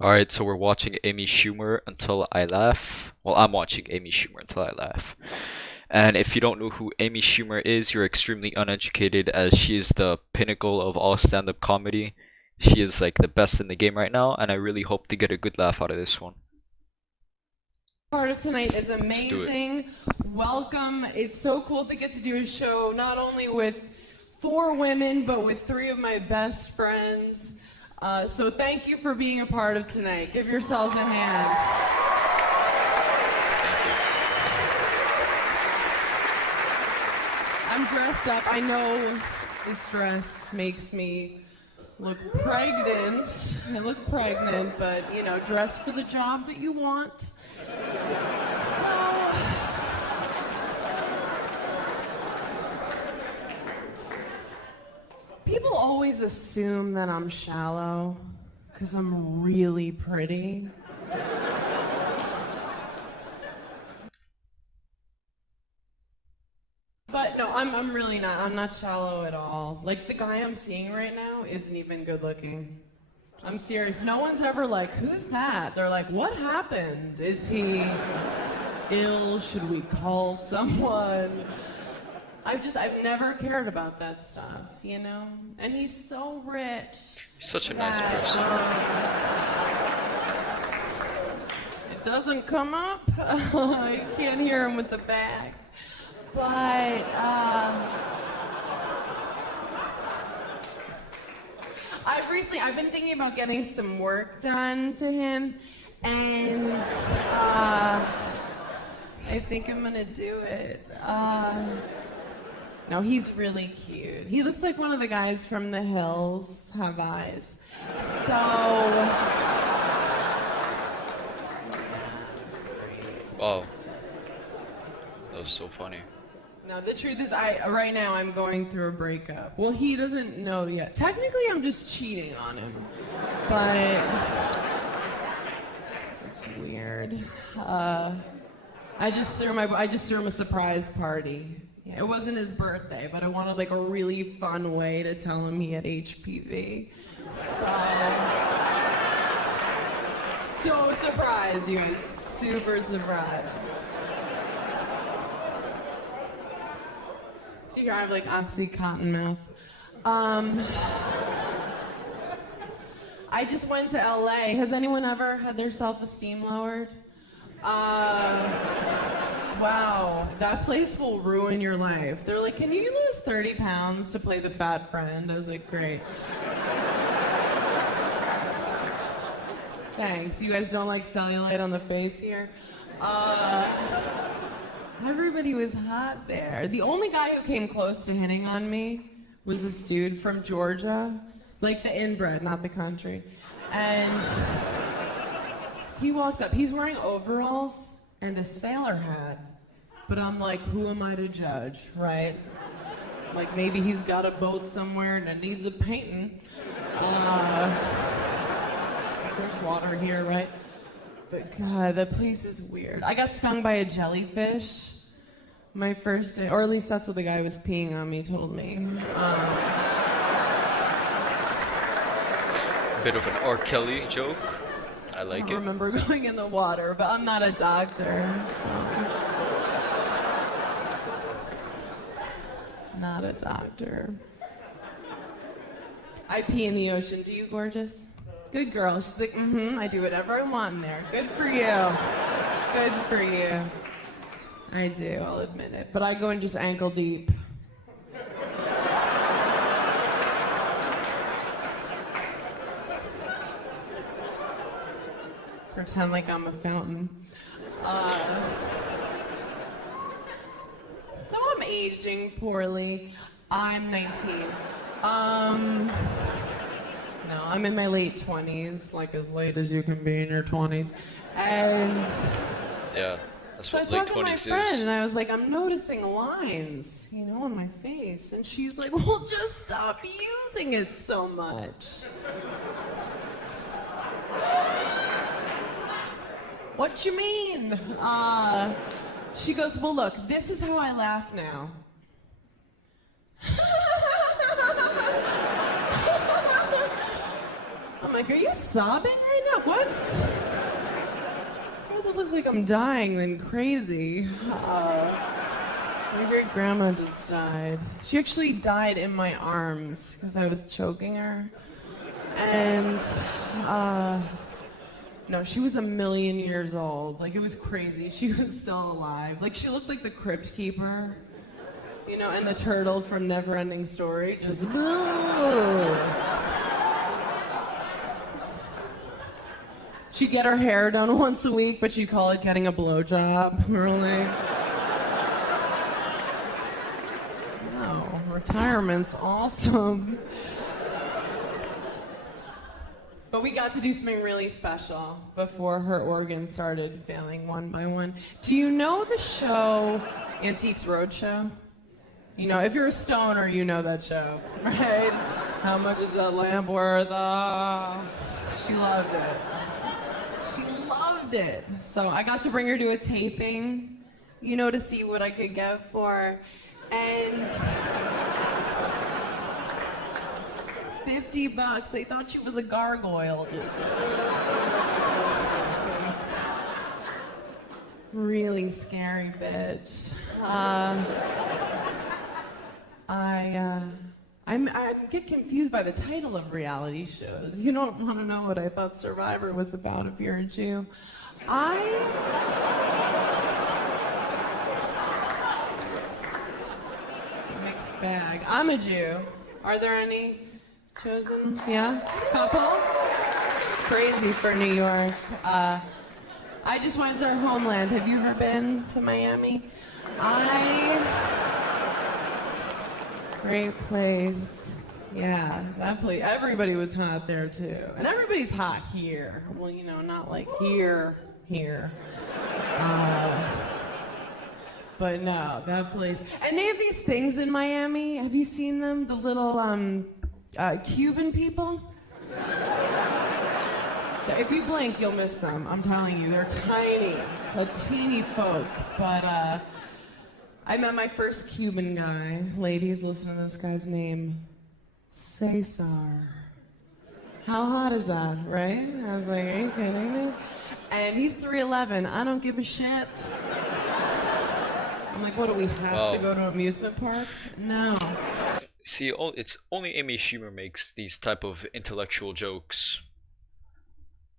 Alright, so we're watching Amy Schumer Until I Laugh. Well, I'm watching Amy Schumer Until I Laugh. And if you don't know who Amy Schumer is, you're extremely uneducated as she is the pinnacle of all stand-up comedy. She is like the best in the game right now, and I really hope to get a good laugh out of this one. Part of tonight is Let's do it. amazing. Welcome. It's so cool to get to do a show not only with 4 women, but with 3 of my best friends. So thank you for being a part of tonight. Give yourselves a hand. I'm dressed up. I know this dress makes me look pregnant. I look pregnant, but you know, dress for the job that you want. So, people always assume that I'm shallow because I'm really pretty. But no, I'm really not. I'm not shallow at all. Like, the guy I'm seeing right now isn't even good looking. I'm serious. No one's ever like, who's that? They're like, what happened? Is he ill? Should we call someone? I've never cared about that stuff, you know? And he's so rich. You're such a nice person. It doesn't come up. I can't hear him with the bag. But, I've been thinking about getting some work done to him, and I think I'm gonna do it. No, he's really cute. He looks like one of the guys from The Hills Have Eyes. So, Wow. That was so funny. no, the truth is, right now I'm going through a breakup. Well, he doesn't know yet. Technically, I'm just cheating on him, but it's weird. I just threw him a surprise party. It wasn't his birthday, but I wanted like a really fun way to tell him he had HPV. So surprised, you guys. Super surprised. See here, I have like Oxycontin mouth. I just went to LA. Has anyone ever had their self-esteem lowered? Wow, that place will ruin your life. They're like, can you lose 30 pounds to play the fat friend? I was like, great. Thanks. You guys don't like cellulite on the face here? Everybody was hot there. The only guy who came close to hitting on me was this dude from Georgia. Like the inbred, not the country. And he walks up. He's wearing overalls and a sailor hat. But I'm like, who am I to judge, right? Like, maybe he's got a boat somewhere that needs a painting. There's water here, right? But God, the place is weird. I got stung by a jellyfish my first day, or at least that's what the guy who was peeing on me told me. Bit of an R. Kelly joke. I like I it. remember going in the water, but I'm not a doctor, so. Not a doctor. I pee in the ocean. Do you, gorgeous? Good girl. She's like, I do whatever I want in there. Good for you. Good for you. I do, I'll admit it. But I go in just ankle deep. Pretend like I'm a fountain. So I'm aging poorly. I'm 19. No, I'm in my late 20s, like as late as you can be in your 20s. And Yeah, that's so I what was late talking to my 20s friend, is. and I was like, I'm noticing lines, you know, on my face. And she's like, well, just stop using it so much. What you mean? She goes, well, look, this is how I laugh now. I'm like, are you sobbing right now? What's... I look like I'm dying than crazy. My great-grandma just died. She actually died in my arms because I was choking her. And, no, she was 1,000,000 years old. Like, it was crazy. She was still alive. Like, she looked like the Crypt Keeper, you know, and the turtle from Neverending Story. Just, she'd get her hair done once a week, but she'd call it getting a blowjob. Really? Wow, retirement's awesome. But we got to do something really special before her organs started failing one by one. Do you know the show Antiques Roadshow? You know, if you're a stoner, you know that show, right? How much is that lamp worth? She loved it. She loved it. So I got to bring her to a taping, you know, to see what I could get for her. And $50. They thought she was a gargoyle. Just really scary bitch. I get confused by the title of reality shows. You don't want to know what I thought Survivor was about if you're a Jew. It's a mixed bag. I'm a Jew. Are there any chosen? Yeah? Couple? Crazy for New York. I just went to our homeland. Have you ever been to Miami? Great place. Yeah, that place. Everybody was hot there too. And everybody's hot here. Well, you know, not like here. But no, that place. And they have these things in Miami. Have you seen them? The little Cuban people? If you blink, you'll miss them. I'm telling you, they're tiny, a teeny folk. But I met my first Cuban guy. Ladies, listen to this guy's name. Cesar. How hot is that, right? I was like, are you kidding me? And he's 3'11". I don't give a shit. I'm like, what do we have to go to amusement parks? No. See, it's only Amy Schumer makes these type of intellectual jokes,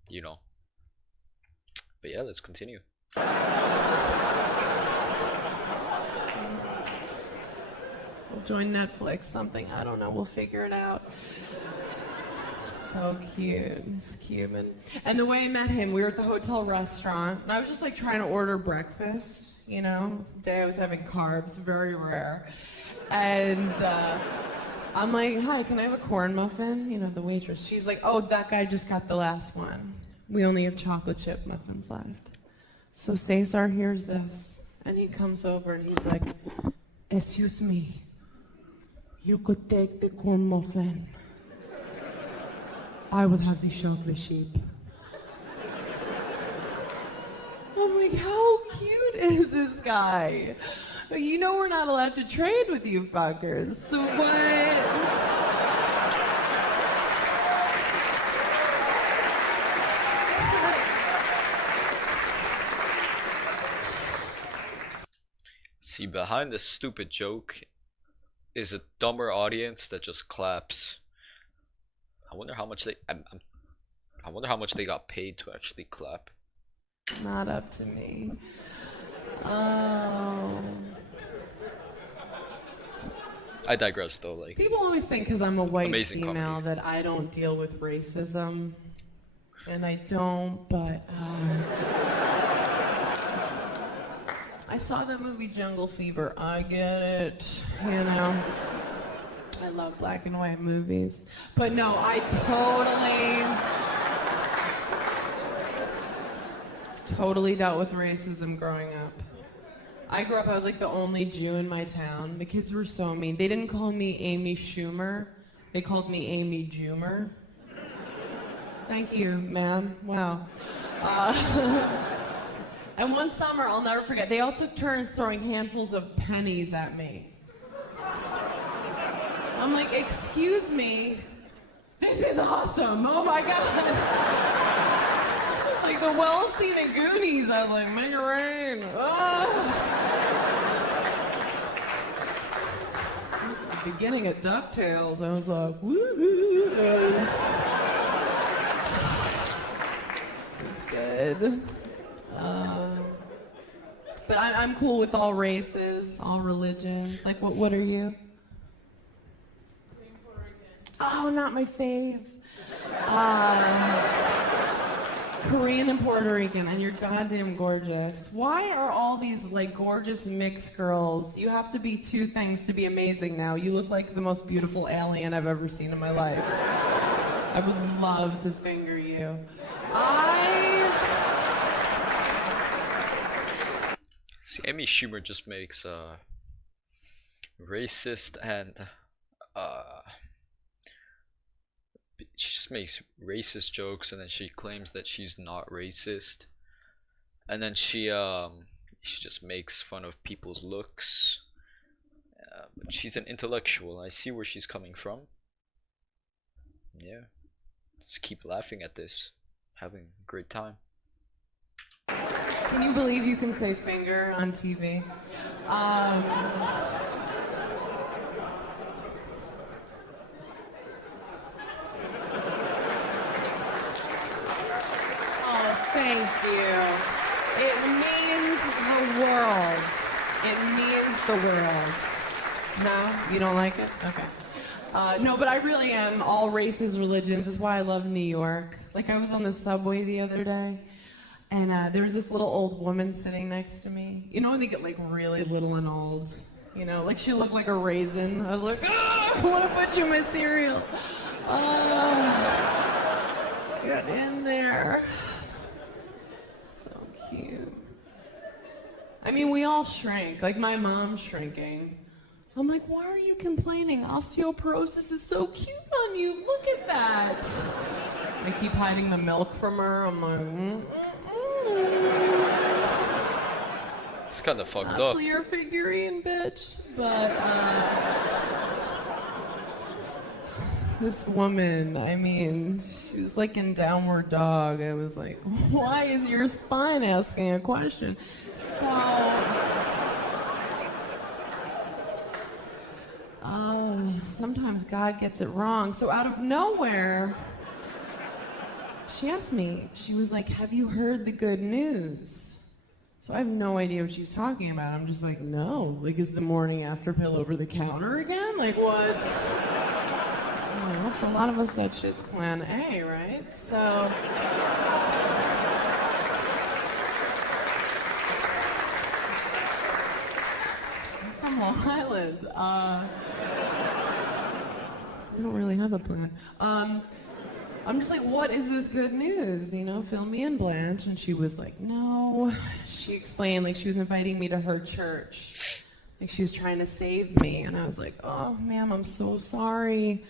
you know. But yeah, let's continue. We'll join Netflix, something, I don't know, we'll figure it out. So cute, he's Cuban. And the way I met him, we were at the hotel restaurant, and I was just like trying to order breakfast, you know. Today I was having carbs, very rare. And I'm like, hi, can I have a corn muffin? You know, the waitress, she's like, oh, that guy just got the last one. We only have chocolate chip muffins left. So Cesar hears this, and he comes over and he's like, excuse me, you could take the corn muffin. I would have the chocolate chip. I'm like, how cute is this guy? You know we're not allowed to trade with you fuckers, so what? See, behind this stupid joke is a dumber audience that just claps. I wonder how much I wonder how much they got paid to actually clap. Not up to me. Oh. I digress though. Like, people always think because I'm a white female comedy. that I don't deal with racism, and I don't. But I saw that movie Jungle Fever. I get it. You know. I love black and white movies. But no, I totally dealt with racism growing up. I grew up, I was like the only Jew in my town. The kids were so mean. They didn't call me Amy Schumer. They called me Amy Jumer. Thank you, ma'am. Wow. And one summer, I'll never forget, they all took turns throwing handfuls of pennies at me. I'm like, excuse me, this is awesome, oh my God. well seen in Goonies. I was like, make it rain. Beginning at DuckTales, I was like, woo-hoo. It's good. But I'm cool with all races, all religions. Like, what are you? Oh, not my fave. Korean and Puerto Rican, and you're goddamn gorgeous. Why are all these like gorgeous mixed girls? You have to be two things to be amazing now. You look like the most beautiful alien I've ever seen in my life. I would love to finger you. See, Amy Schumer just makes racist and she just makes racist jokes, and then she claims that she's not racist, and then she just makes fun of people's looks. But she's an intellectual. I see where she's coming from. Yeah, let's keep laughing at this, having a great time. Can you believe you can say finger on TV? Thank you. It means the world. It means the world. No? You don't like it? Okay. No, but I really am all races, religions. That's why I love New York. Like, I was on the subway the other day, and there was this little old woman sitting next to me. You know when they get, like, really little and old? You know, like, she looked like a raisin. I was like, I want to put you in my cereal. Get in there. Cute. I mean, we all shrink. Like, my mom's shrinking. I'm like, why are you complaining? Osteoporosis is so cute on you. Look at that. I keep hiding the milk from her. I'm like, It's kind of fucked up. Actually, you're a figurine, bitch. But, this woman, I mean, she was like in Downward Dog. I was like, why is your spine asking a question? So, sometimes God gets it wrong. So out of nowhere, she asked me, she was like, have you heard the good news? So I have no idea what she's talking about. I'm just like, no. Like, is the morning after pill over the counter again? Like, what's... Well, for a lot of us, that shit's plan A, right? So... It's on Long Island. We don't really have a plan. I'm just like, what is this good news? You know, fill me in, Blanche. And she was like, no. She explained, like, she was inviting me to her church. Like, she was trying to save me. And I was like, oh, ma'am, I'm so sorry.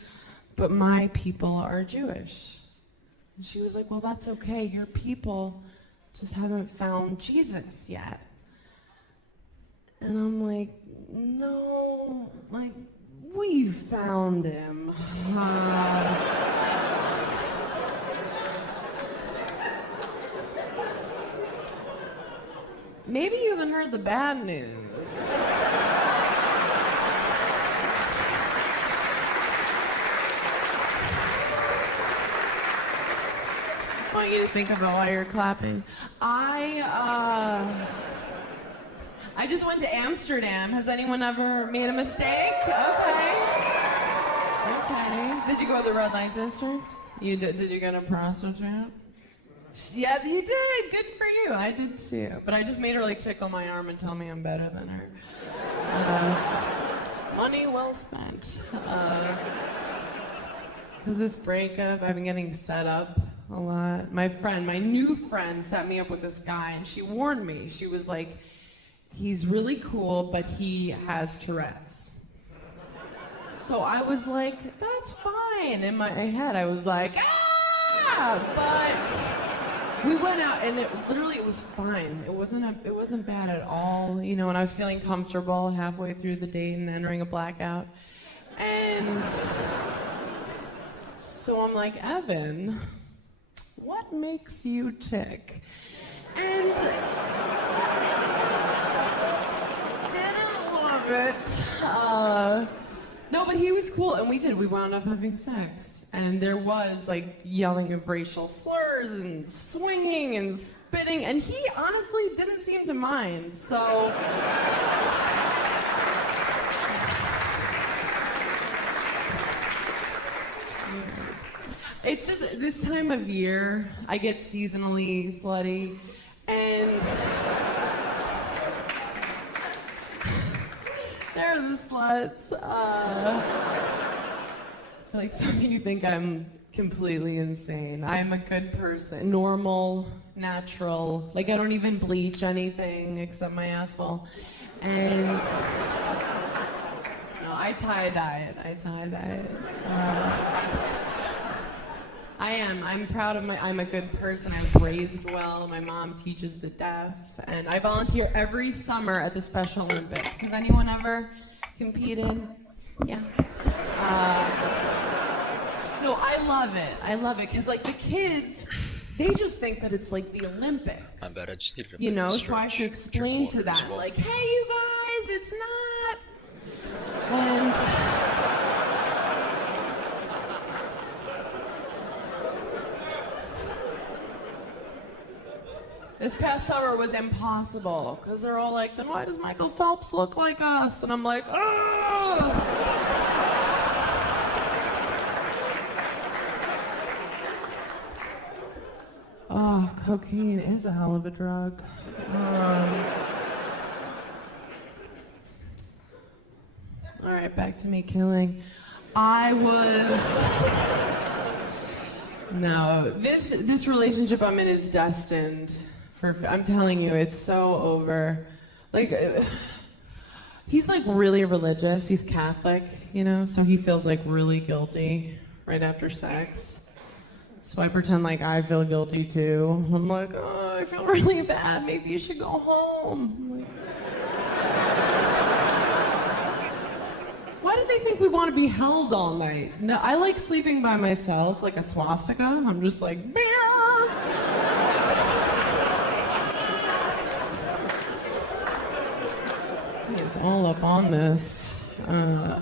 But my people are Jewish. And she was like, well, that's okay. Your people just haven't found Jesus yet. And I'm like, no, like, we found him. Maybe you haven't heard the bad news. I want you to think about why you're clapping. I just went to Amsterdam. Has anyone ever made a mistake? Okay. Did you go to the red light district? You did. Did you get a prostitute? Yeah, you did. Good for you. I did too. But I just made her like tickle my arm and tell me I'm better than her. Money well spent. Because this breakup, I've been getting set up a lot. My new friend set me up with this guy, and she warned me. She was like, he's really cool, but he has Tourette's. So I was like, that's fine. In my head, I was like, but we went out, and it was fine. It wasn't bad at all, you know. And I was feeling comfortable halfway through the date and entering a blackout, and so I'm like, Evan, what makes you tick? And didn't love it. No, but he was cool, and we wound up having sex. And there was like yelling of racial slurs and swinging and spitting, and he honestly didn't seem to mind. So it's just this time of year, I get seasonally slutty, and they're the sluts. I feel like some of you think I'm completely insane. I'm a good person, normal, natural. Like I don't even bleach anything except my asshole. And no, I tie-dye it. I am. I'm proud of I'm a good person. I was raised well. My mom teaches the deaf. And I volunteer every summer at the Special Olympics. Has anyone ever competed? Yeah. No, I love it. Because, like, the kids, they just think that it's like the Olympics. I bet I just needed a You know, stretch. so I have to explain to them, well. like, hey, you guys, it's not. And this past summer was impossible because they're all like, then why does Michael Phelps look like us? And I'm like, oh! Oh, cocaine is a hell of a drug. All right, back to me killing. No, this relationship I'm in is destined for. I'm telling you, it's so over. Like, he's like really religious. He's Catholic, you know, so he feels like really guilty right after sex. So I pretend like I feel guilty too. I'm like, oh, I feel really bad. Maybe you should go home. I'm like, why do they think we want to be held all night? No, I like sleeping by myself, like a swastika. I'm just like, meow. He's all up on this. Oh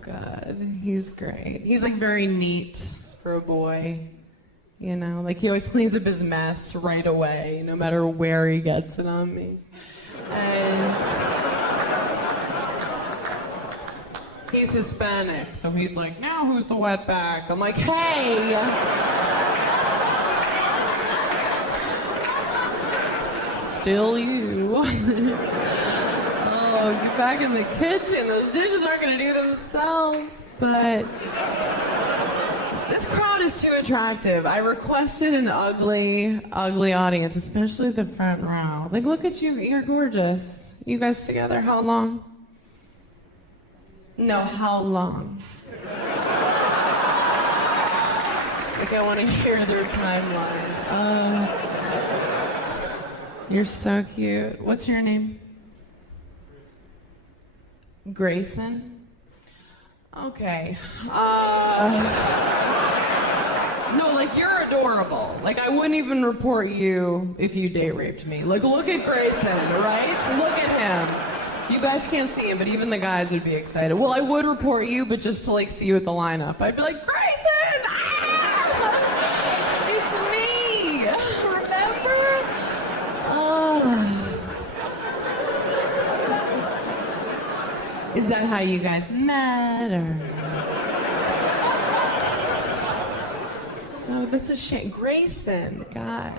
God, he's great. He's like very neat for a boy, you know, like he always cleans up his mess right away, no matter where he gets it on me. And he's Hispanic, so he's like, now who's the wetback? I'm like, hey! Still you. Oh, get back in the kitchen. Those dishes aren't gonna do themselves. But this crowd is too attractive. I requested an ugly audience, especially the front row. Like, look at you, you're gorgeous. You guys together, how long? No, how long? Like, I want to hear their timeline. You're so cute. What's your name? Grayson? Okay. No, like, you're adorable. Like, I wouldn't even report you if you date raped me. Like, look at Grayson, right? Look at him. You guys can't see him, but even the guys would be excited. Well, I would report you, but just to, like, see you at the lineup. I'd be like, Grayson! Ah! It's me! Remember? Is that how you guys met, or? So that's a shame. Grayson, God.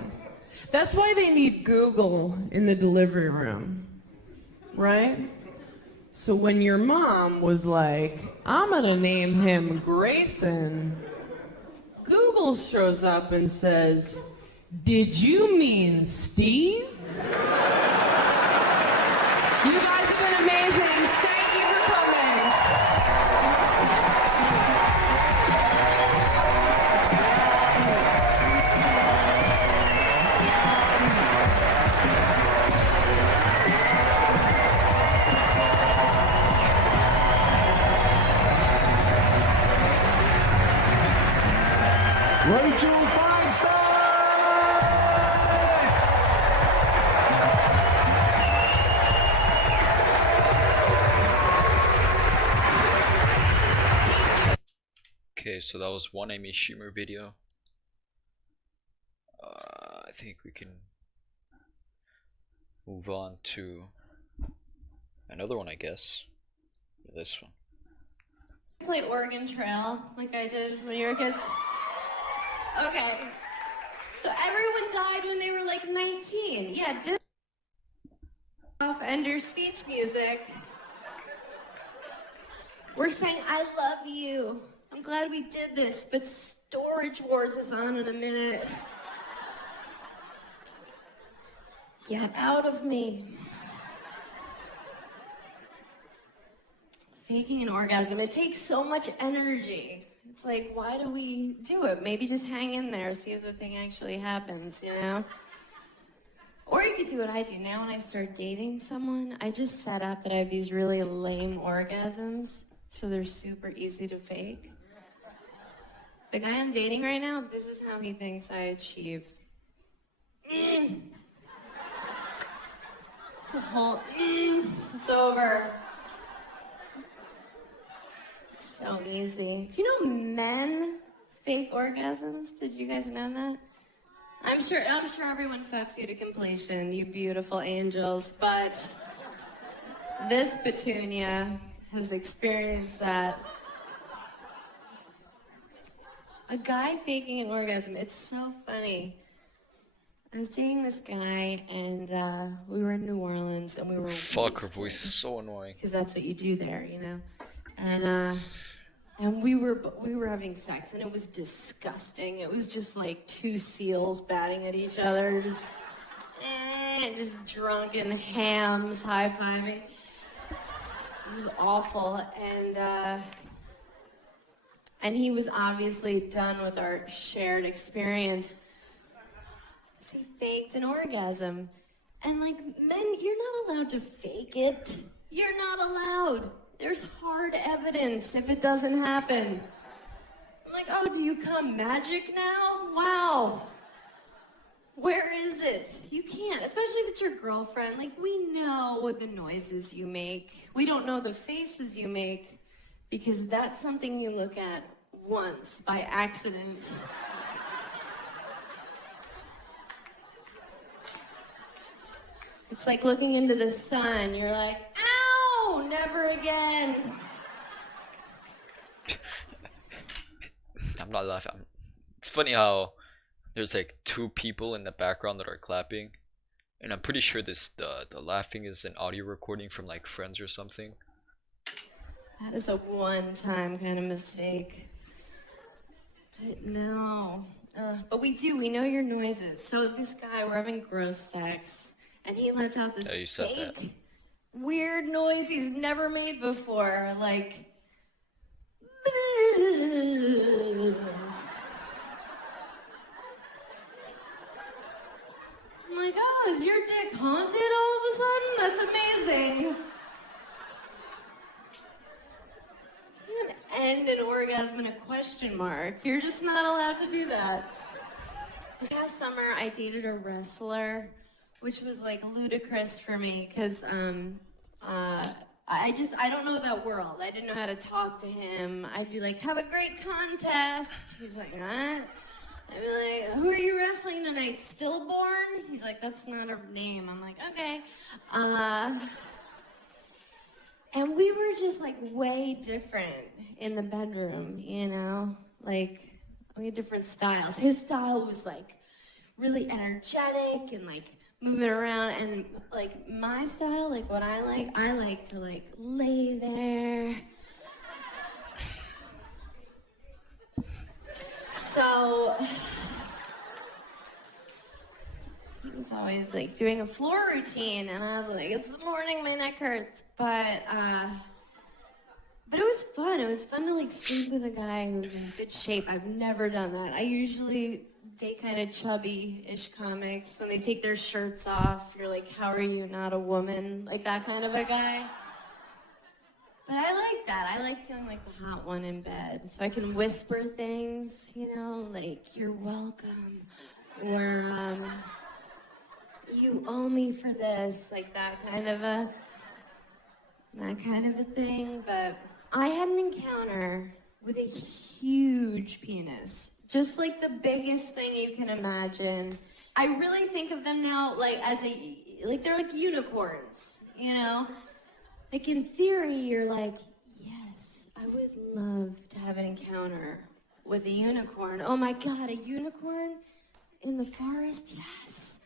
That's why they need Google in the delivery room, right? So when your mom was like, I'm gonna name him Grayson, Google shows up and says, did you mean Steve? You guys have been amazing. Thank you for coming. Rachel so that was one Amy Schumer video. I think we can move on to another one, I guess. This one. Play Oregon Trail like I did when you were kids? Okay. So everyone died when they were like 19. Yeah, off Ender speech music. We're saying, I love you. I'm glad we did this, but Storage Wars is on in a minute. Get out of me. Faking an orgasm, it takes so much energy. It's like, why do we do it? Maybe just hang in there, see if the thing actually happens, you know? Or you could do what I do. Now when I start dating someone, I just set up that I have these really lame orgasms, so they're super easy to fake. The guy I'm dating right now, this is how he thinks I achieve. It's a whole, it's over. So easy. Do you know men fake orgasms? Did you guys know that? I'm sure everyone fucks you to completion, you beautiful angels, but this Petunia has experienced that. A guy faking an orgasm, it's so funny. I was dating this guy, and we were in New Orleans, and we were Fuck, her voice is so annoying. because that's what you do there, you know. And we were having sex, and it was disgusting. It was just like two seals batting at each other, just drunken hams high-fiving. It was awful, and he was obviously done with our shared experience. So he faked an orgasm. And like, men, you're not allowed to fake it. You're not allowed. There's hard evidence if it doesn't happen. I'm like, oh, do you come magic now? Wow. Where is it? You can't, especially if it's your girlfriend. Like, we know what the noises you make. We don't know the faces you make because that's something you look at once by accident. It's like looking into the sun. You're like, ow, never again. I'm not laughing. It's funny how there's like two people in the background that are clapping, and I'm pretty sure the laughing is an audio recording from like Friends or something. That is a one-time kind of mistake. But no. But we know your noises. So this guy, we're having gross sex, and he lets out this Yeah, you said that. fake, weird noise he's never made before, like... I'm like, oh, is your dick haunted all of a sudden? That's amazing. You can end an orgasm in a question mark. You're just not allowed to do that. This past summer, I dated a wrestler, which was like ludicrous for me because I don't know that world. I didn't know how to talk to him. I'd be like, have a great contest. He's like, what? I'd be like, who are you wrestling tonight? Stillborn? He's like, that's not a name. I'm like, okay. And we were just like way different in the bedroom, you know? Like, we had different styles. His style was like really energetic and like moving around, and like my style, like what I like to like lay there. So he was always like doing a floor routine, and I was like, it's the morning, my neck hurts. But it was fun. It was fun to like sleep with a guy who's in good shape. I've never done that. I usually date kind of chubby-ish comics. When they take their shirts off, you're like, how are you not a woman? Like that kind of a guy. But I like that. I like feeling like the hot one in bed. So I can whisper things, you know, like, you're welcome. Or, you owe me for this. Like that kind of a thing. But I had an encounter with a huge penis. Just like the biggest thing you can imagine. I really think of them now like they're like unicorns, you know? Like in theory, you're like, yes, I would love to have an encounter with a unicorn. Oh my God, a unicorn in the forest? Yes.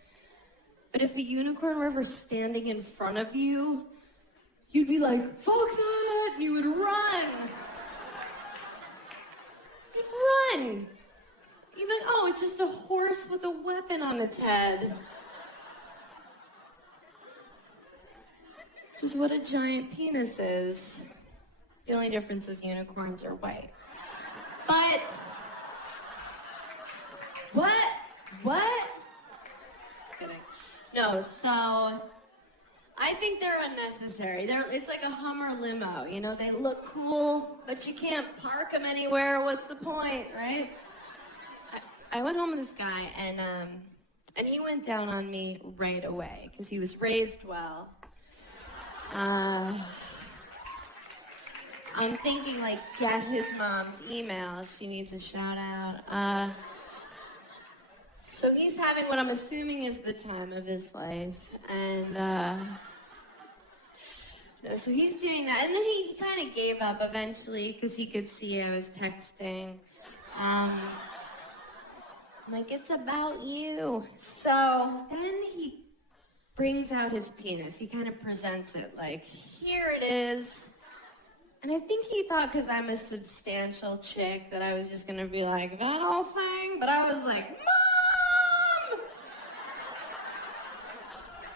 But if a unicorn were ever standing in front of you, you'd be like, fuck that, and you would run. You'd run. You'd be like, oh, it's just a horse with a weapon on its head. Just what a giant penis is. The only difference is unicorns are white. But, what? Just kidding. No, so, I think they're unnecessary. It's like a Hummer limo, you know? They look cool, but you can't park them anywhere. What's the point, right? I went home with this guy, and he went down on me right away, because he was raised well. I'm thinking, like, get his mom's email. She needs a shout out. So he's having what I'm assuming is the time of his life. And, no, so he's doing that. And then he kind of gave up eventually because he could see I was texting. Like, it's about you. So then he brings out his penis. He kind of presents it like, here it is. And I think he thought because I'm a substantial chick that I was just going to be like, that whole thing? But I was like, Mom!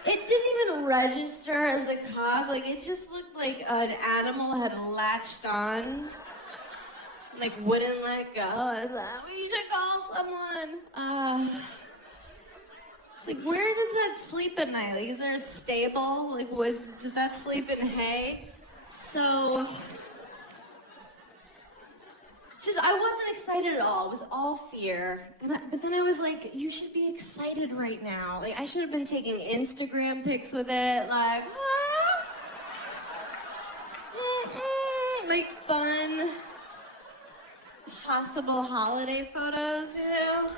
It didn't even register as a cock. Like, it just looked like an animal had latched on. Like, wouldn't let go. I was like, we should call someone. It's like, where does that sleep at night? Like, is there a stable? Like, does that sleep in hay? So, I wasn't excited at all. It was all fear. But then I was like, you should be excited right now. Like, I should have been taking Instagram pics with it. Like, like fun, possible holiday photos, you know?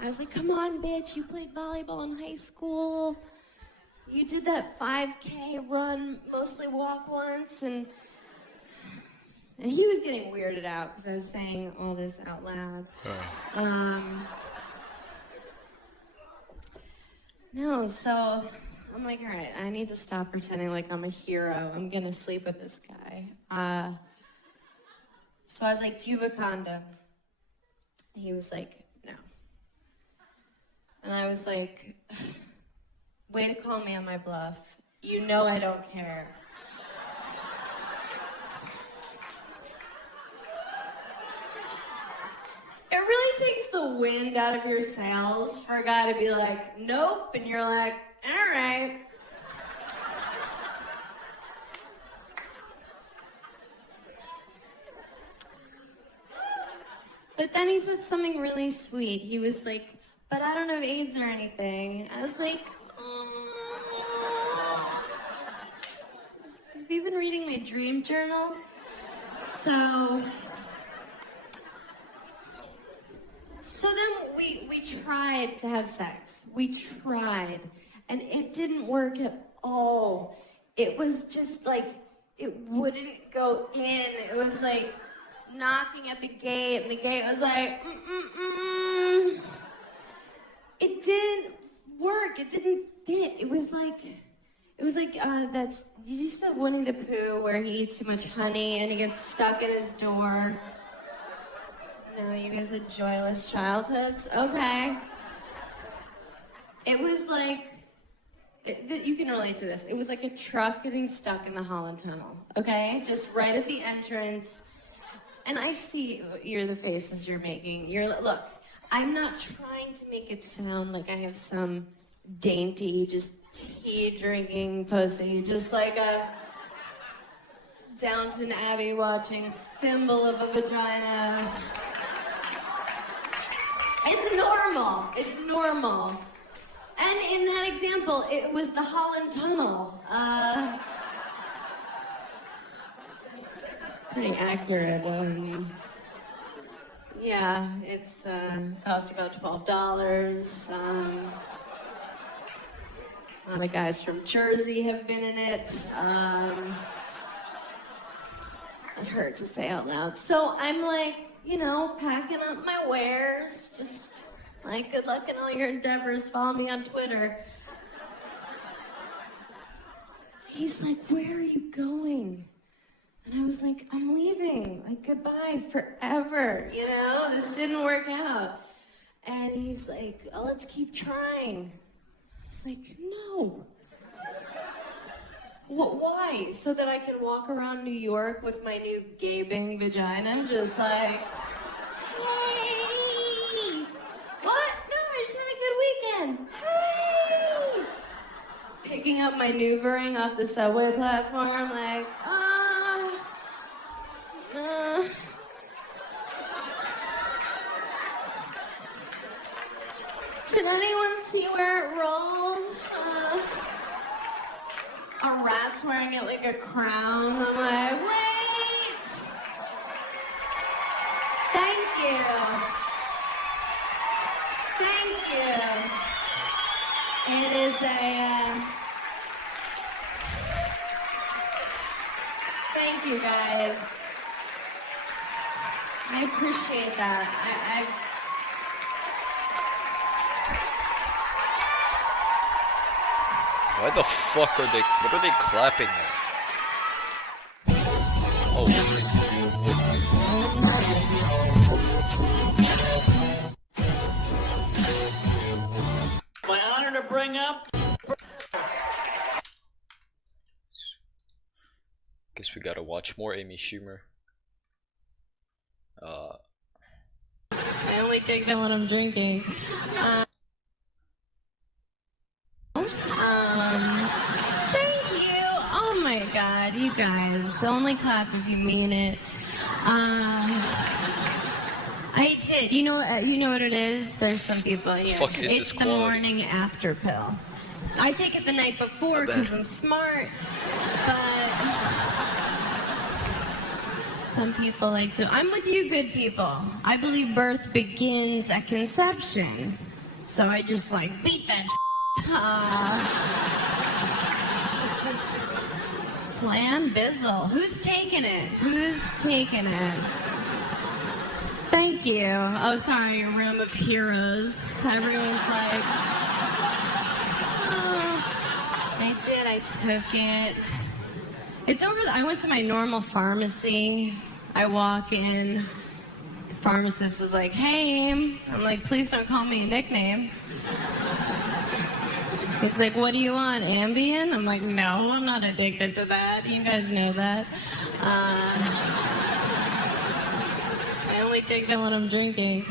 I was like, come on, bitch, you played volleyball in high school. You did that 5K run, mostly walk once, and he was getting weirded out because I was saying all this out loud. No, so I'm like, all right, I need to stop pretending like I'm a hero. I'm gonna sleep with this guy. So I was like, do you have a condom? And he was like, no. And I was like, way to call me on my bluff. You know I don't care. It really takes the wind out of your sails for a guy to be like, nope, and you're like, all right. But then he said something really sweet. He was like, but I don't have AIDS or anything. I was like, have you been reading my dream journal? So then we tried to have sex. We tried. And it didn't work at all. It was just like, it wouldn't go in. It was like knocking at the gate, and the gate was like, It didn't work. It didn't fit. It was like did you see that Winnie the Pooh where he eats too much honey and he gets stuck in his door? No, you guys had joyless childhoods? Okay. It was like, you can relate to this. It was like a truck getting stuck in the Holland Tunnel, okay? Just right at the entrance. And I see the faces you're making. Look, I'm not trying to make it sound like I have some dainty, just tea-drinking pussy, just like a Downton Abbey watching thimble of a vagina. It's normal. It's normal. And in that example, it was the Holland Tunnel. pretty accurate. Yeah, it's cost about $12. A lot of guys from Jersey have been in it. It hurt to say out loud. So I'm like, you know, packing up my wares. Just like, good luck in all your endeavors. Follow me on Twitter. He's like, where are you going? And I was like, I'm leaving. Like, goodbye forever. You know, this didn't work out. And he's like, oh, let's keep trying. I was like, no. What, why? So that I can walk around New York with my new gaping vagina? I'm just like, hey! What? No, I just had a good weekend. Hey! Picking up my Noovering off the subway platform, like, Did anyone see where it rolled? A rat's wearing it like a crown. I'm like, wait! Thank you. Thank you. It is thank you guys. I appreciate that. Why the fuck are they? What are they clapping at? Oh. My honor to bring up. Guess we gotta watch more Amy Schumer. I only take that when I'm drinking. Thank you. Oh my God, you guys. Only clap if you mean it. I did. You know what it is? There's some people here. Fuck is it's this the quality? morning after pill. I take it the night before because I'm smart, but some people like to. I'm with you, good people. I believe birth begins at conception, so I just like beat that. Plan Bizzle. Who's taking it? Who's taking it? Thank you. Oh, sorry, a room of heroes. Everyone's like, oh, I did. I took it. It's over. I went to my normal pharmacy. I walk in. The pharmacist is like, hey, Aim. I'm like, please don't call me a nickname. He's like, what do you want, Ambien? I'm like, no, I'm not addicted to that. You guys know that. I only take that when I'm drinking.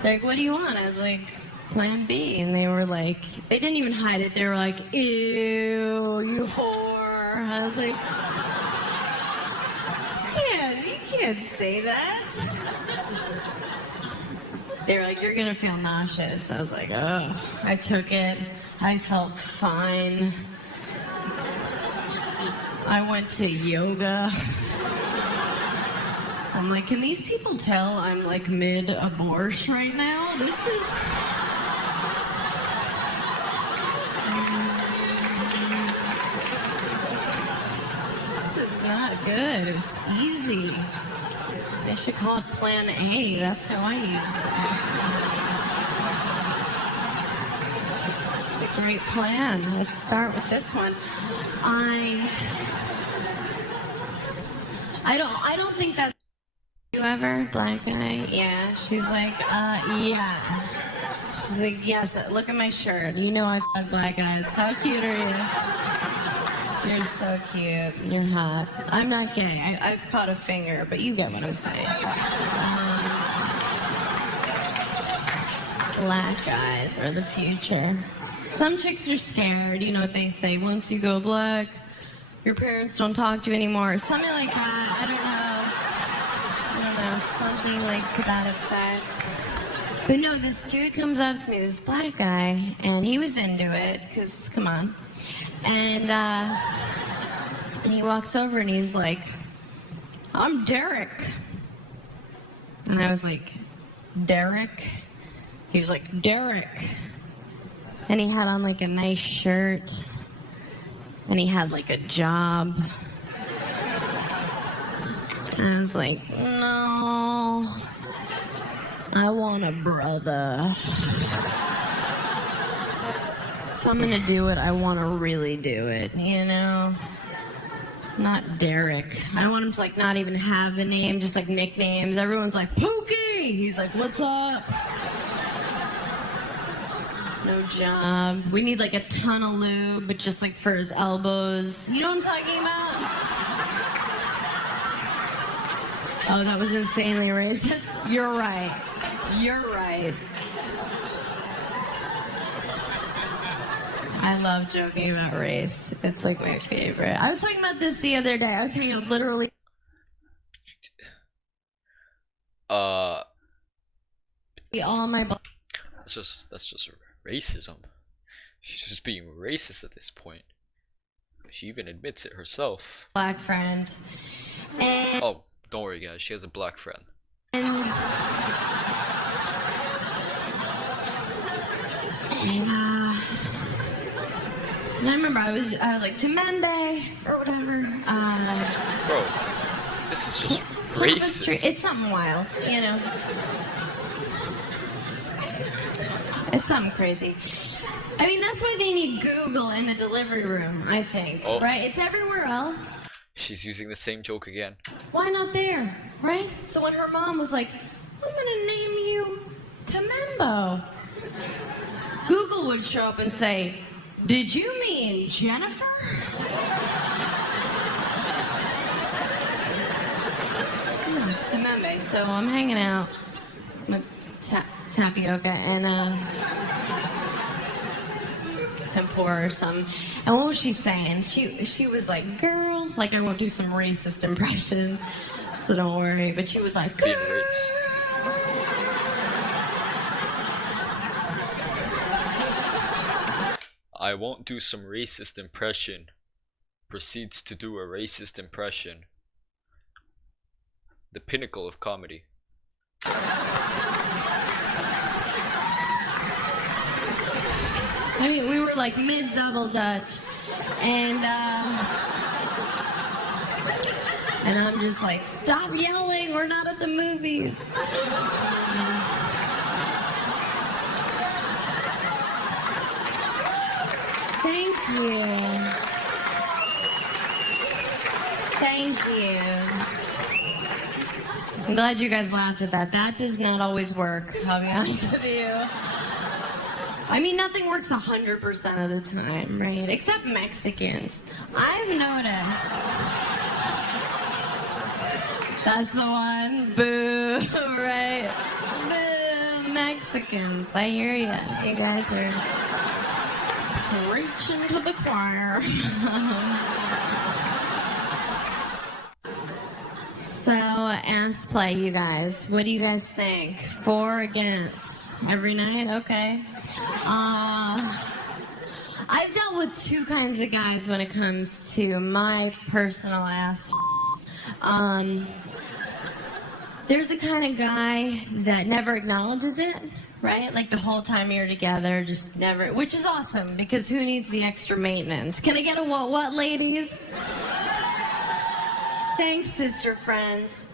They're like, what do you want? I was like, Plan B. And they were like, they didn't even hide it. They were like, ew, you whore. I was like, you can't say that. They were like, you're gonna feel nauseous. I was like, oh. I took it. I felt fine. I went to yoga. I'm like, can these people tell I'm like mid-abortion right now? This is not good. It was easy. They should call it Plan A. That's how I used it. It's a great plan. Let's start with this one. I don't think that's you ever, black guy. Yeah. She's like, yeah. She's like, yes. Look at my shirt. You know I fuck black guys. How cute are you? You're so cute. You're hot. I'm not gay. I've caught a finger, but you get what I'm saying. Black guys are the future. Some chicks are scared. You know what they say? Once you go black, your parents don't talk to you anymore. Something like that. I don't know. Something like to that effect. But no, this dude comes up to me, this black guy, and he was into it, because, come on. And And he walks over and he's like, I'm Derek. And I was like, Derek? He was like, Derek. And he had on like a nice shirt. And he had like a job. I was like, no, I want a brother. If I'm gonna do it, I want to really do it, you know? Not Derek. I don't want him to like not even have a name, just like nicknames. Everyone's like, Pookie! He's like, what's up? No job. We need like a ton of lube, but just like for his elbows. You know what I'm talking about? Oh, that was insanely racist. You're right. You're right. I love joking about race. It's like my favorite. I was talking about this the other day. I was hanging out literally. All my. That's just racism. She's just being racist at this point. She even admits it herself. Black friend. And Oh, don't worry, guys. She has a black friend. And I remember I was like Timende or whatever. Bro, this is just racist. It's something wild, you know. It's something crazy. I mean, that's why they need Google in the delivery room, I think. Oh. Right? It's everywhere else. She's using the same joke again. Why not there? Right? So when her mom was like, I'm gonna name you Temembo, Google would show up and say, did you mean Jennifer? Temembe. So I'm hanging out with tapioca and tempura or something. And what was she saying? She was like, girl, like I won't do some racist impression, so don't worry. But she was like, Being girl. racist. I won't do some racist impression. Proceeds to do a racist impression. The pinnacle of comedy. I mean, we were like mid-double dutch, and I'm just like, stop yelling, we're not at the movies. Thank you. Thank you. I'm glad you guys laughed at that. That does not always work, I'll be honest with you. I mean, nothing works 100% of the time, right? Except Mexicans. I've noticed. That's the one. Boo, right? Boo, Mexicans. I hear ya. You guys are preaching to the choir. So, ask play, you guys. What do you guys think? For or against? Every night? Okay. I've dealt with two kinds of guys when it comes to my personal asshole. There's the kind of guy that never acknowledges it, right? Like the whole time you're together, just never, which is awesome because who needs the extra maintenance? Can I get a what, ladies? Thanks, sister friends.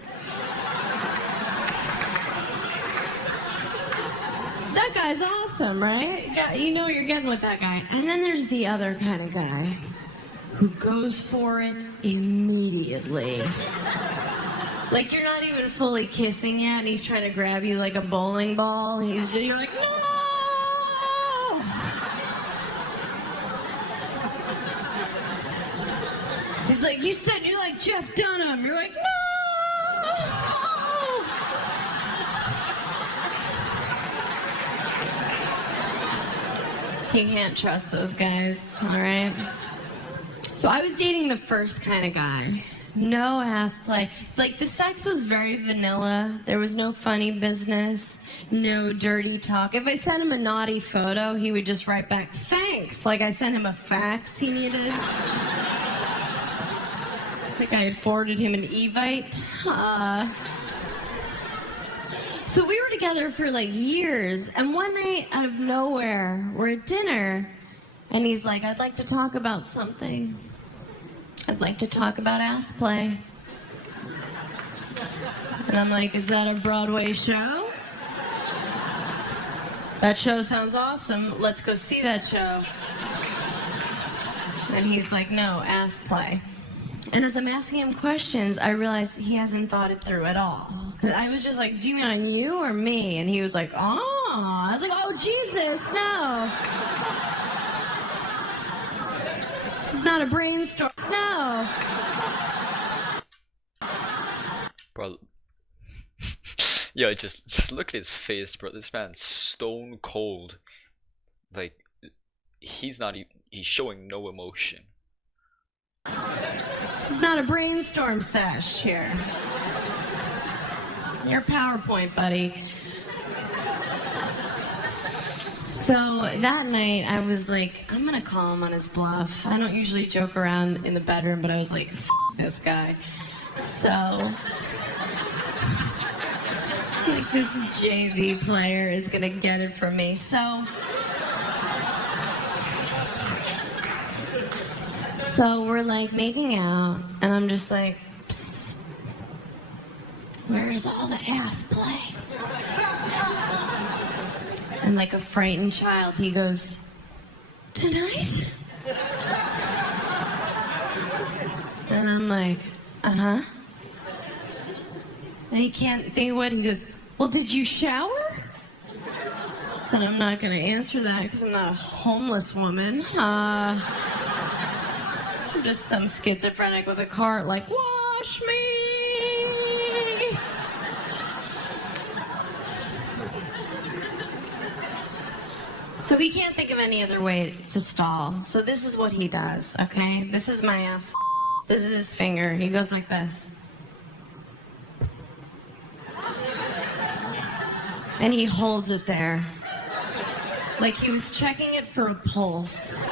That guy's awesome, right? You know what you're getting with that guy. And then there's the other kind of guy who goes for it immediately. Like you're not even fully kissing yet, and he's trying to grab you like a bowling ball. You're like, no! He's like, you said you like Jeff Dunham. You're like, no! You can't trust those guys, all right? So I was dating the first kind of guy. No ass play. Like, the sex was very vanilla. There was no funny business, no dirty talk. If I sent him a naughty photo, he would just write back, thanks. Like I sent him a fax he needed. think I had forwarded him an Evite. So we were together for like years, and one night out of nowhere, we're at dinner, and he's like, I'd like to talk about something. I'd like to talk about ass play. And I'm like, is that a Broadway show? That show sounds awesome. Let's go see that show. And he's like, no, ass play. And as I'm asking him questions, I realize he hasn't thought it through at all. I was just like, do you mean on you or me? And he was like, oh. I was like, oh, Jesus, no. This is not a brainstorm. No. Bro. Yo, just look at his face, bro. This man's stone cold. Like, he's showing no emotion. This is not a brainstorm sesh here. Your PowerPoint, buddy. So that night, I was like, I'm gonna call him on his bluff. I don't usually joke around in the bedroom, but I was like, F this guy. So, like, this JV player is gonna get it from me. So we're like making out, and I'm just like, psst, where's all the ass play? And like a frightened child, he goes, tonight? And I'm like, uh-huh. And he can't think what, he goes, well, did you shower? Said I'm not gonna answer that because I'm not a homeless woman. I'm just some schizophrenic with a cart like, wash me! So he can't think of any other way to stall. So this is what he does, okay? This is my ass. This is his finger. He goes like this. And he holds it there. Like he was checking it for a pulse.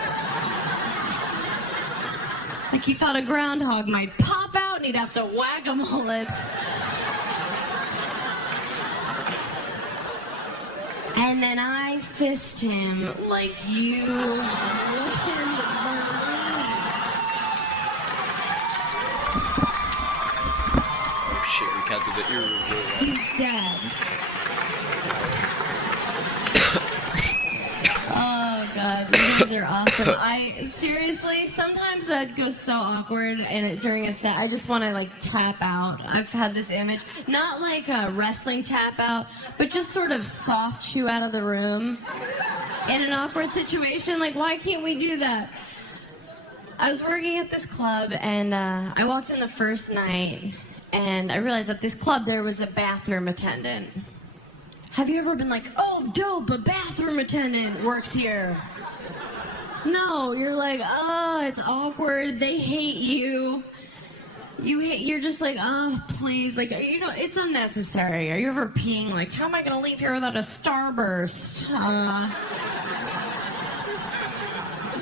Like he thought a groundhog might pop out and he'd have to whack-a-mole it. And then I fist him like you wouldn't believe. Oh shit, we can't do the ear roll. He's dead. Oh god, these are awesome. Seriously, sometimes that goes so awkward and during a set, I just want to like tap out. I've had this image, not like a wrestling tap out, but just sort of soft shoo out of the room in an awkward situation. Like, why can't we do that? I was working at this club and I walked in the first night and I realized at this club there was a bathroom attendant. Have you ever been like, oh, dope, a bathroom attendant works here? No, you're like, oh, it's awkward. They hate you. You're just like, oh, please. Like, you know, it's unnecessary. Are you ever peeing like, how am I going to leave here without a starburst?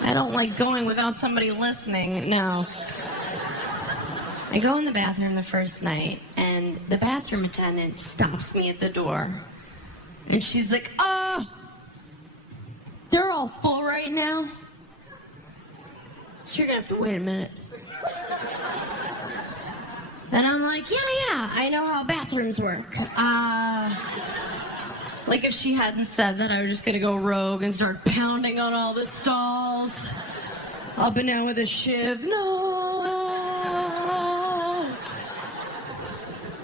I don't like going without somebody listening. No. I go in the bathroom the first night, and the bathroom attendant stops me at the door. And she's like, they're all full right now. So you're gonna have to wait a minute. And I'm like, yeah, I know how bathrooms work. Like if she hadn't said that, I was just gonna go rogue and start pounding on all the stalls. Up and down with a shiv. No!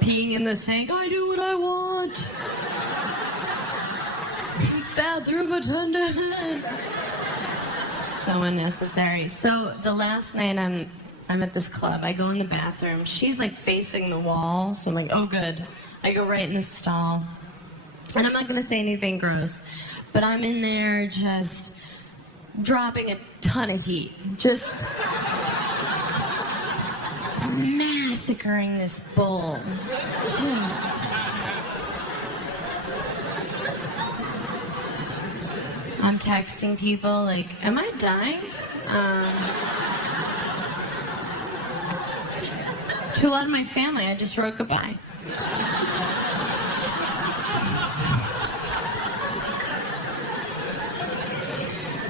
Peeing in the sink. I do what I want. Bathroom attendant. So unnecessary. So the last night I'm at this club. I go in the bathroom. She's like facing the wall. So I'm like, oh good. I go right in the stall. And I'm not gonna say anything gross, but I'm in there just dropping a ton of heat. Just massacring this bull. Just I'm texting people like, am I dying? To a lot of my family, I just wrote goodbye.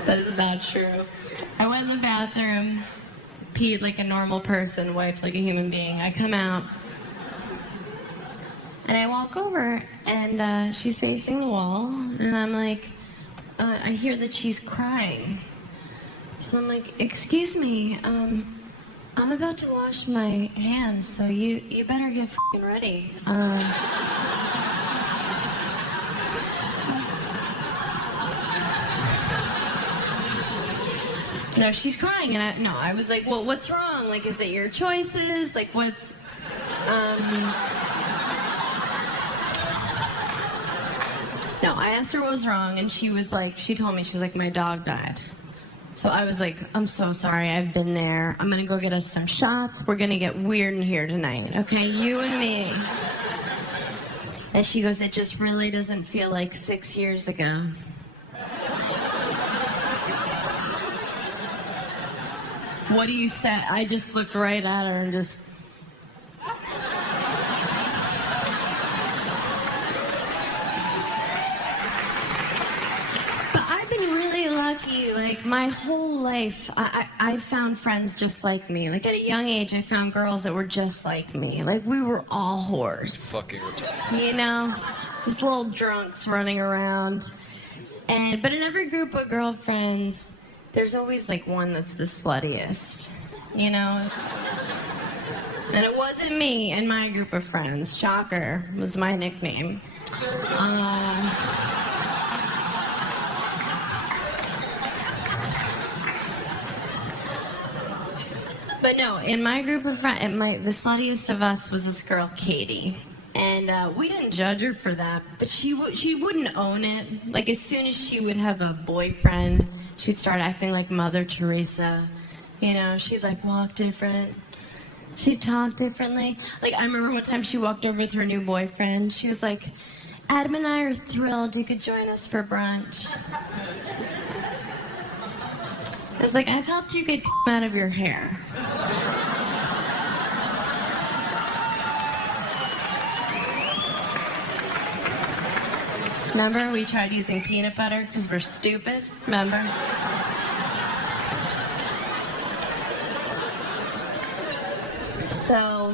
That is not true. I went in the bathroom, peed like a normal person, wiped like a human being. I come out, and I walk over, and she's facing the wall, and I'm like, I hear that she's crying. So I'm like, excuse me, I'm about to wash my hands, so you better get f***ing ready. No, she's crying, and I was like, well, what's wrong? Like, is it your choices? Like, what's, No, I asked her what was wrong, and she told me, she was like, my dog died. So I was like, I'm so sorry, I've been there. I'm gonna go get us some shots. We're gonna get weird in here tonight, okay? You and me. And she goes, it just really doesn't feel like 6 years ago. What do you say? I just looked right at her and just... But I've been really lucky. Like, my whole life, I found friends just like me. Like, at a young age, I found girls that were just like me. Like, we were all whores. Fucking retarded. You know? Just little drunks running around. But in every group of girlfriends, there's always like one that's the sluttiest, you know? And it wasn't me and my group of friends. Shocker was my nickname. But no, in my group of friends, the sluttiest of us was this girl, Katie. And we didn't judge her for that, but she wouldn't own it. Like, as soon as she would have a boyfriend, she'd start acting like Mother Teresa. You know, she'd like walk different. She'd talk differently. Like, I remember one time she walked over with her new boyfriend. She was like, Adam and I are thrilled you could join us for brunch. I was like, I've helped you get out of your hair. Remember, we tried using peanut butter because we're stupid? Remember? So,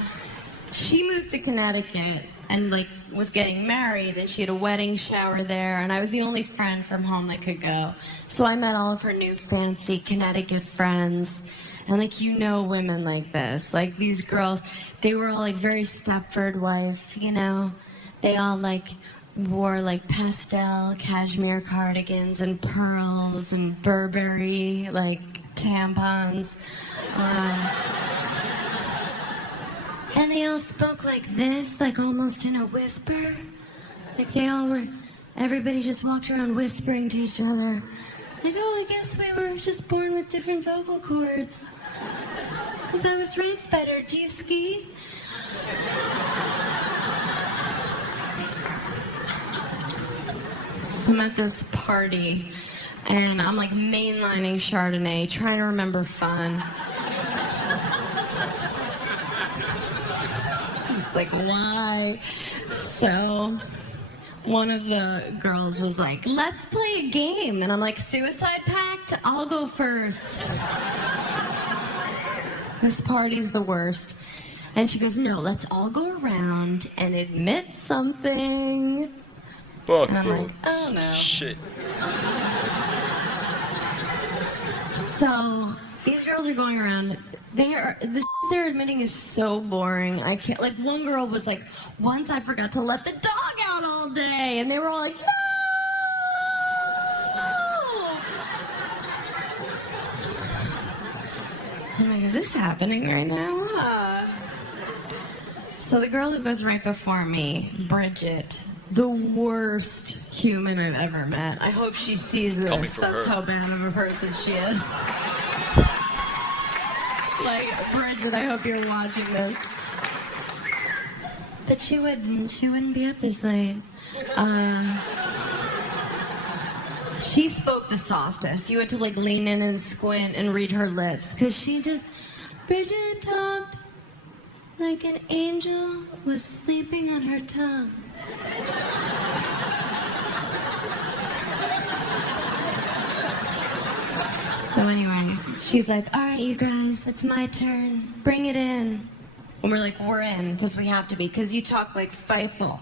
she moved to Connecticut and, like, was getting married, and she had a wedding shower there, and I was the only friend from home that could go. So I met all of her new fancy Connecticut friends. And, like, you know women like this. Like, these girls, they were all, like, very Stepford wife, you know? They all, like, wore like pastel cashmere cardigans and pearls and Burberry like tampons. And they all spoke like this, like almost in a whisper. Like everybody just walked around whispering to each other. Like, oh, I guess we were just born with different vocal cords. 'Cause I was raised better. Do you ski? I'm at this party, and I'm like mainlining Chardonnay, trying to remember fun. Just like, why? So, one of the girls was like, let's play a game. And I'm like, suicide pact? I'll go first. This party's the worst. And she goes, no, let's all go around and admit something. Fuck, and I'm bro. like, oh no. Shit. So these girls are going around. The they're admitting is so boring. I can't. Like, one girl was like, once I forgot to let the dog out all day, and they were all like, no. I'm like, is this happening right now? So the girl who goes right before me, Bridget, the worst human I've ever met. I hope she sees this. Coming for That's her. how bad of a person she is. Like, Bridget, I hope you're watching this. But she wouldn't be up this late. She spoke the softest. You had to like lean in and squint and read her lips. Cause she just, Bridget talked like an angel was sleeping on her tongue. So anyway, she's like, all right, you guys, it's my turn. Bring it in. And we're like, we're in, because we have to be, because you talk like Feifel.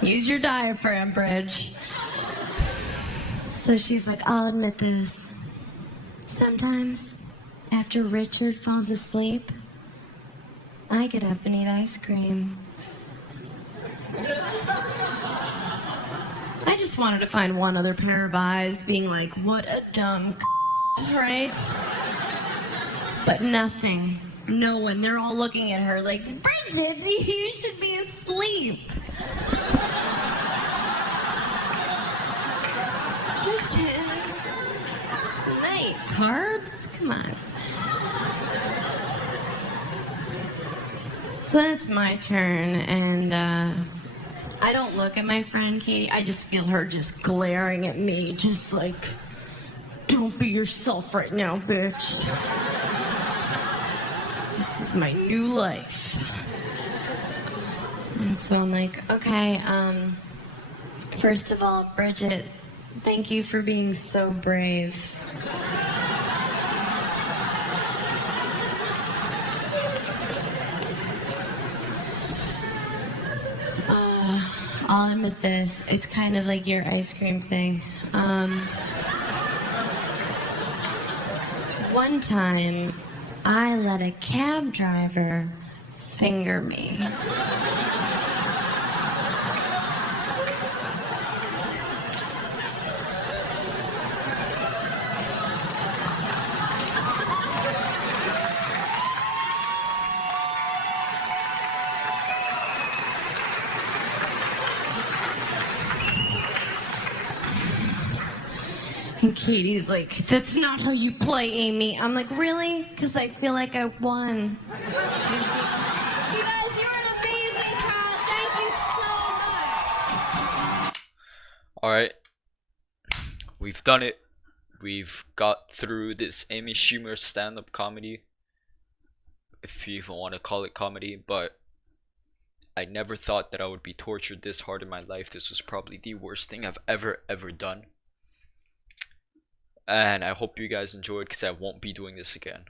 Use your diaphragm, Bridge. So she's like, I'll admit this. Sometimes, after Richard falls asleep, I get up and eat ice cream. I just wanted to find one other pair of eyes being like, what a dumb right? But nothing. No one. They're all looking at her like, Bridget, you should be asleep. Bridget, it's night. Carbs? Come on. So then it's my turn, and I don't look at my friend Katie. I just feel her just glaring at me, just like, don't be yourself right now, bitch. This is my new life. And so I'm like, okay, first of all, Bridget, thank you for being so brave. I'll admit this, it's kind of like your ice cream thing. One time, I let a cab driver finger me. And Katie's like, that's not how you play, Amy. I'm like, really? Because I feel like I won. You guys, you're an amazing crowd. Thank you so much. Alright, we've done it. We've got through this Amy Schumer stand-up comedy, if you even want to call it comedy, but I never thought that I would be tortured this hard in my life. This was probably the worst thing I've ever done. And I hope you guys enjoyed, because I won't be doing this again.